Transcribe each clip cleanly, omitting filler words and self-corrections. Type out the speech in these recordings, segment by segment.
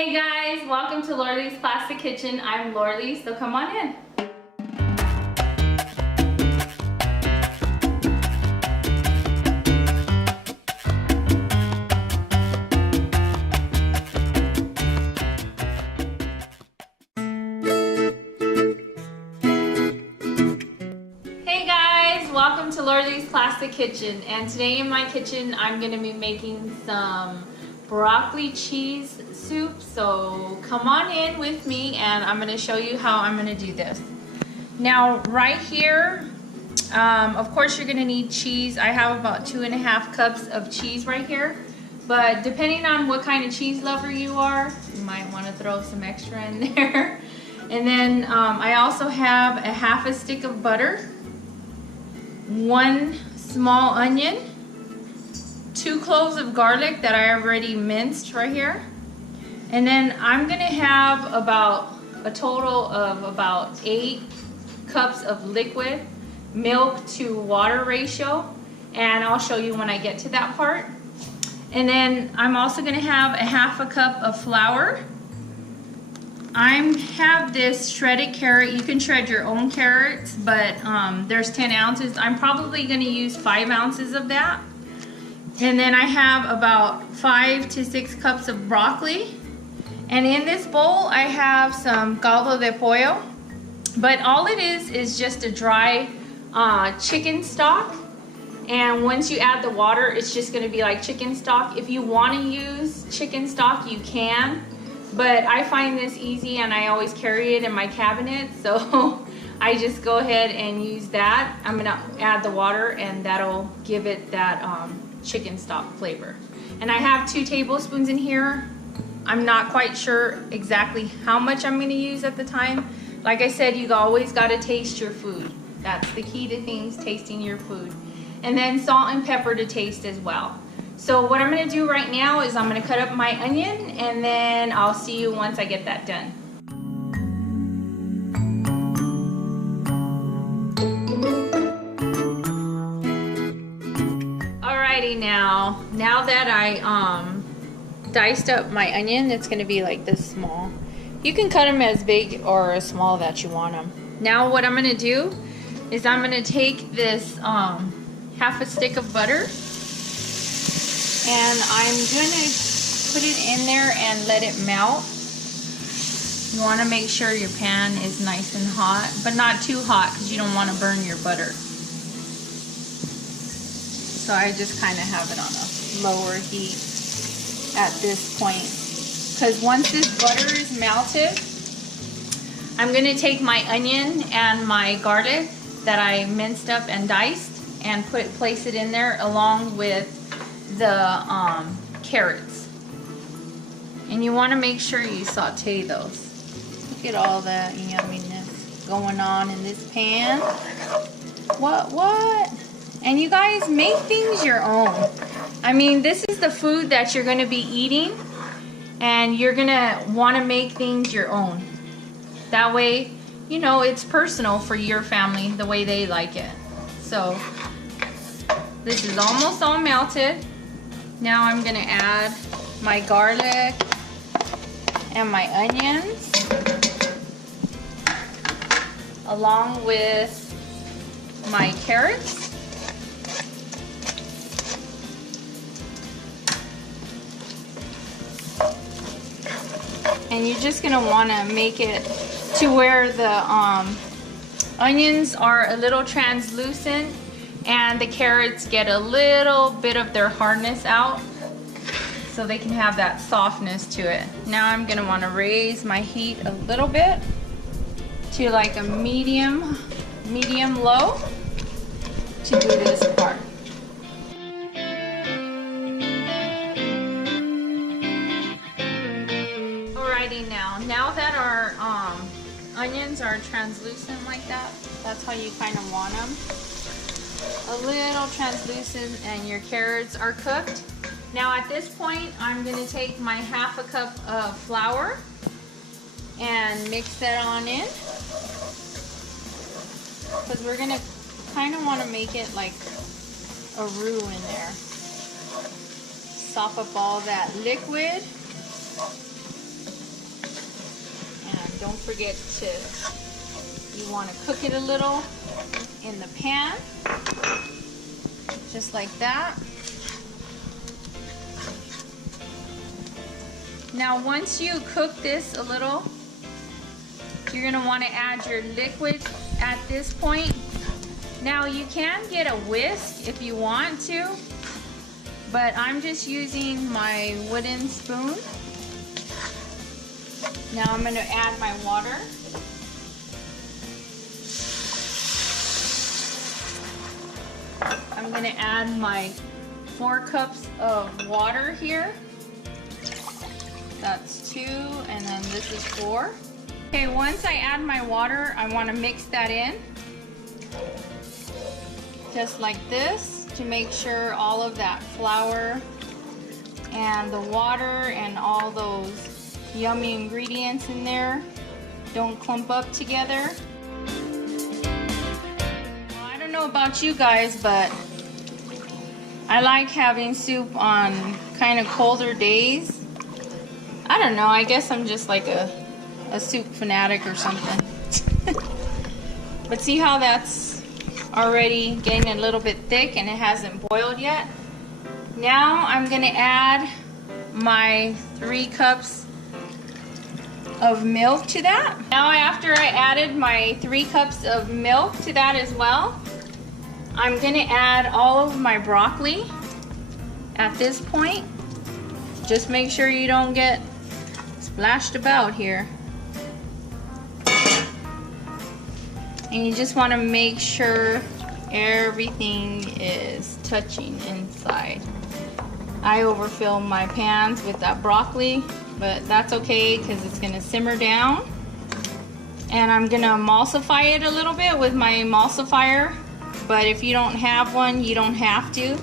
Hey guys, welcome to Lorley's Plastic Kitchen. I'm Lorley, so come on in. Hey guys, welcome to Lorley's Plastic Kitchen. And today in my kitchen, I'm gonna be making some broccoli cheese soup. So come on in with me and I'm gonna show you how I'm gonna do this. Now right here, of course you're gonna need cheese. I have about 2.5 cups of cheese right here. But depending on what kind of cheese lover you are, you might wanna throw some extra in there. And then I also have a half a stick of butter, 1 small onion, 2 cloves of garlic that I already minced right here. And then I'm gonna have about a total of about 8 cups of liquid milk to water ratio. And I'll show you when I get to that part. And then I'm also gonna have a half a cup of flour. I have this shredded carrot. You can shred your own carrots, but there's 10 ounces. I'm probably gonna use 5 ounces of that. And then I have about 5 to 6 cups of broccoli. And in this bowl, I have some caldo de pollo. But all it is just a dry chicken stock. And once you add the water, it's just gonna be like chicken stock. If you wanna use chicken stock, you can. But I find this easy and I always carry it in my cabinet. So I just go ahead and use that. I'm gonna add the water and that'll give it that chicken stock flavor. And I have 2 tablespoons in here. I'm not quite sure exactly how much I'm gonna use at the time. Like I said, you always gotta taste your food. That's the key to things, tasting your food. And then salt and pepper to taste as well. So what I'm gonna do right now is I'm gonna cut up my onion and then I'll see you once I get that done. Alrighty, now that I diced up my onion, it's gonna be like this small. You can cut them as big or as small that you want them. Now what I'm gonna do is I'm gonna take this half a stick of butter and I'm gonna put it in there and let it melt. You wanna make sure your pan is nice and hot, but not too hot because you don't wanna burn your butter. So I just kinda have it on a lower heat at this point. Because once this butter is melted, I'm gonna take my onion and my garlic that I minced up and diced and place it in there along with the carrots. And you want to make sure you saute those. Look at all that yumminess going on in this pan. What? And you guys make things your own. I mean, this is the food that you're going to be eating, and you're going to want to make things your own. That way, you know, it's personal for your family the way they like it. So this is almost all melted. Now I'm gonna add my garlic and my onions along with my carrots. And you're just gonna wanna make it to where the onions are a little translucent and the carrots get a little bit of their hardness out so they can have that softness to it. Now I'm gonna wanna raise my heat a little bit to like a medium low to do this part. Alrighty, now that our onions are translucent like that, that's how you kind of want them. A little translucent, and your carrots are cooked. Now at this point, I'm gonna take my half a cup of flour and mix that on in. Because we're gonna kind of want to make it like a roux in there. Sop up all that liquid. don't forget to, you want to cook it a little in the pan, just like that. Now once you cook this a little, you're going to want to add your liquid at this point. Now you can get a whisk if you want to, but I'm just using my wooden spoon. Now I'm going to add my water. I'm going to add my 4 cups of water here. That's 2, and then this is 4. Okay, once I add my water, I want to mix that in. Just like this, to make sure all of that flour and the water and all those yummy ingredients in there don't clump up together. Well, I don't know about you guys, but I like having soup on kind of colder days. I don't know, I guess I'm just like a soup fanatic or something. But see how that's already getting a little bit thick and it hasn't boiled yet? Now I'm going to add my 3 cups of milk to that. Now after I added my 3 cups of milk to that as well, I'm going to add all of my broccoli at this point. Just make sure you don't get splashed about here. And you just want to make sure everything is touching inside. I overfill my pans with that broccoli, but that's okay because it's going to simmer down. And I'm going to emulsify it a little bit with my emulsifier, but if you don't have one, you don't have to.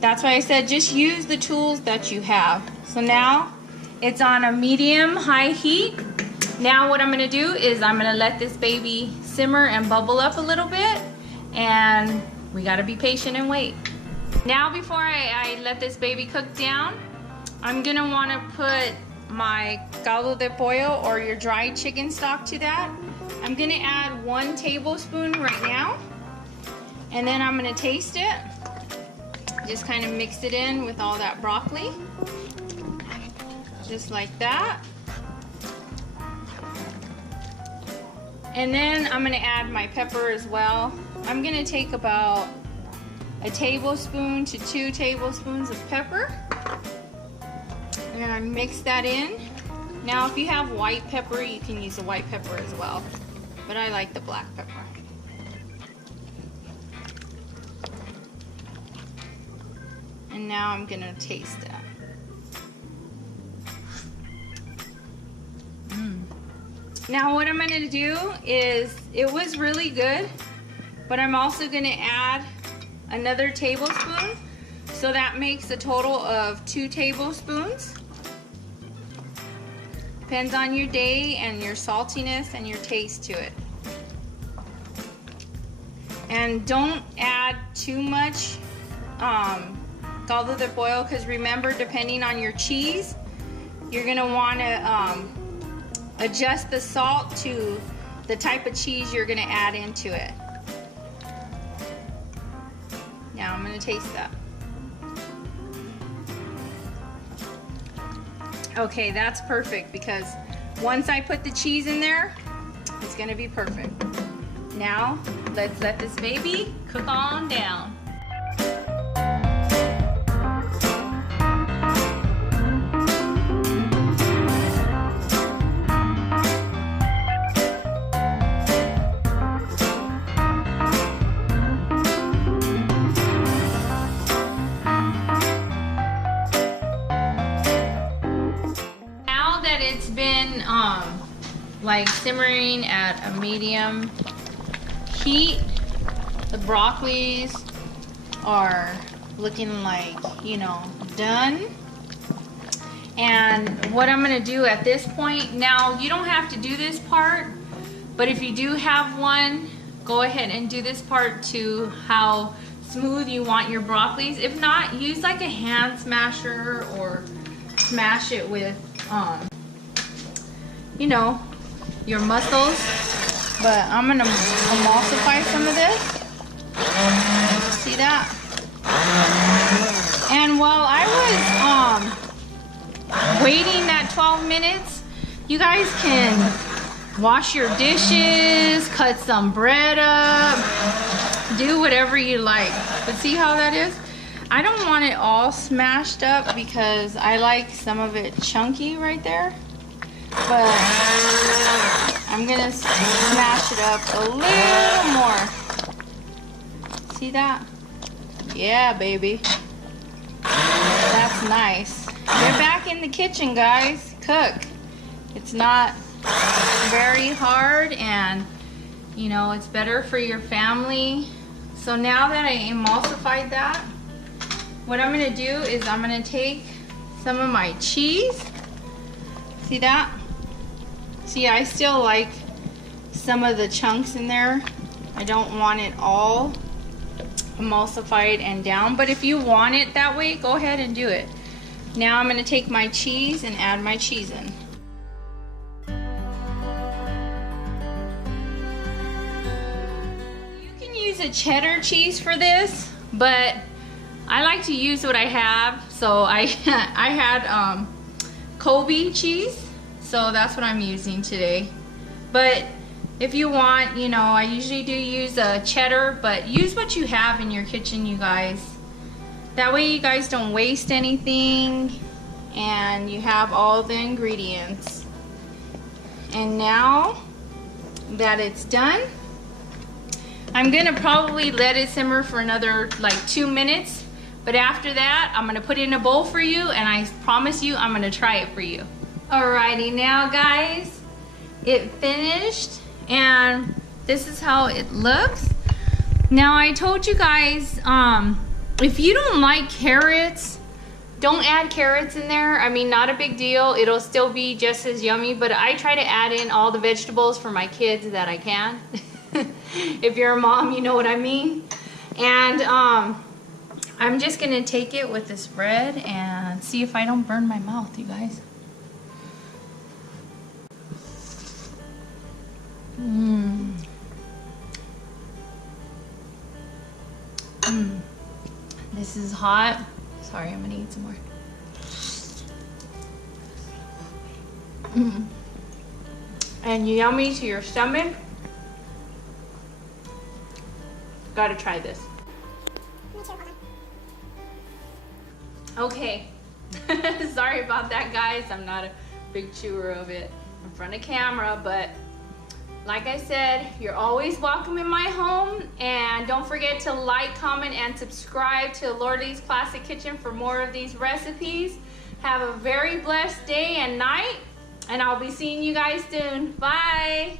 That's why I said just use the tools that you have. So now it's on a medium-high heat. Now what I'm going to do is I'm going to let this baby simmer and bubble up a little bit, and we got to be patient and wait. Now before I let this baby cook down, I'm going to want to put my caldo de pollo or your dried chicken stock to that. I'm going to add 1 tablespoon right now, and then I'm going to taste it. Just kind of mix it in with all that broccoli, just like that. And then I'm going to add my pepper as well. I'm going to take about a tablespoon to 2 tablespoons of pepper and mix that in. Now if you have white pepper, you can use the white pepper as well, but I like the black pepper. And now I'm going to taste that. Now what I'm going to do is, it was really good, but I'm also going to add another tablespoon, so that makes a total of 2 tablespoons. Depends on your day and your saltiness and your taste to it. And don't add too much caldo de pollo, because remember, depending on your cheese, you're going to want to adjust the salt to the type of cheese you're going to add into it. Now I'm going to taste that. Okay, that's perfect, because once I put the cheese in there, it's going to be perfect. Now let's let this baby cook on down. It's been like simmering at a medium heat. The broccolis are looking like, you know, done. And what I'm going to do at this point, now you don't have to do this part, but if you do have one, go ahead and do this part to how smooth you want your broccolis. If not, use like a hand smasher or smash it with you know, your muscles. But I'm gonna emulsify some of this. See that? And while I was waiting that 12 minutes, you guys can wash your dishes, cut some bread up, do whatever you like. But see how that is? I don't want it all smashed up because I like some of it chunky right there. But I'm gonna smash it up a little more. See that? Yeah, baby. That's nice. Get back in the kitchen, guys. Cook. It's not very hard, and you know, it's better for your family. So now that I emulsified that, what I'm gonna do is I'm gonna take some of my cheese. See that? See, I still like some of the chunks in there. I don't want it all emulsified and down, but if you want it that way, go ahead and do it. Now I'm gonna take my cheese and add my cheese in. You can use a cheddar cheese for this, but I like to use what I have. So I had Kobe cheese, so that's what I'm using today. But if you want, you know, I usually do use a cheddar, but use what you have in your kitchen, you guys. That way you guys don't waste anything and you have all the ingredients. And now that it's done, I'm gonna probably let it simmer for another like 2 minutes. But after that, I'm gonna put it in a bowl for you, and I promise you I'm gonna try it for you. Alrighty, now guys, it finished, and this is how it looks. Now I told you guys, if you don't like carrots, don't add carrots in there. I mean, not a big deal. It'll still be just as yummy, but I try to add in all the vegetables for my kids that I can. If you're a mom, you know what I mean. And I'm just gonna take it with this bread and see if I don't burn my mouth, you guys. This is hot. Sorry, I'm gonna eat some more. And yummy to your stomach. Gotta try this. Okay. Sorry about that, guys. I'm not a big chewer of it in front of camera, but like I said, you're always welcome in my home, and don't forget to like, comment, and subscribe to Lourdes Classic Kitchen for more of these recipes. Have a very blessed day and night, and I'll be seeing you guys soon. Bye.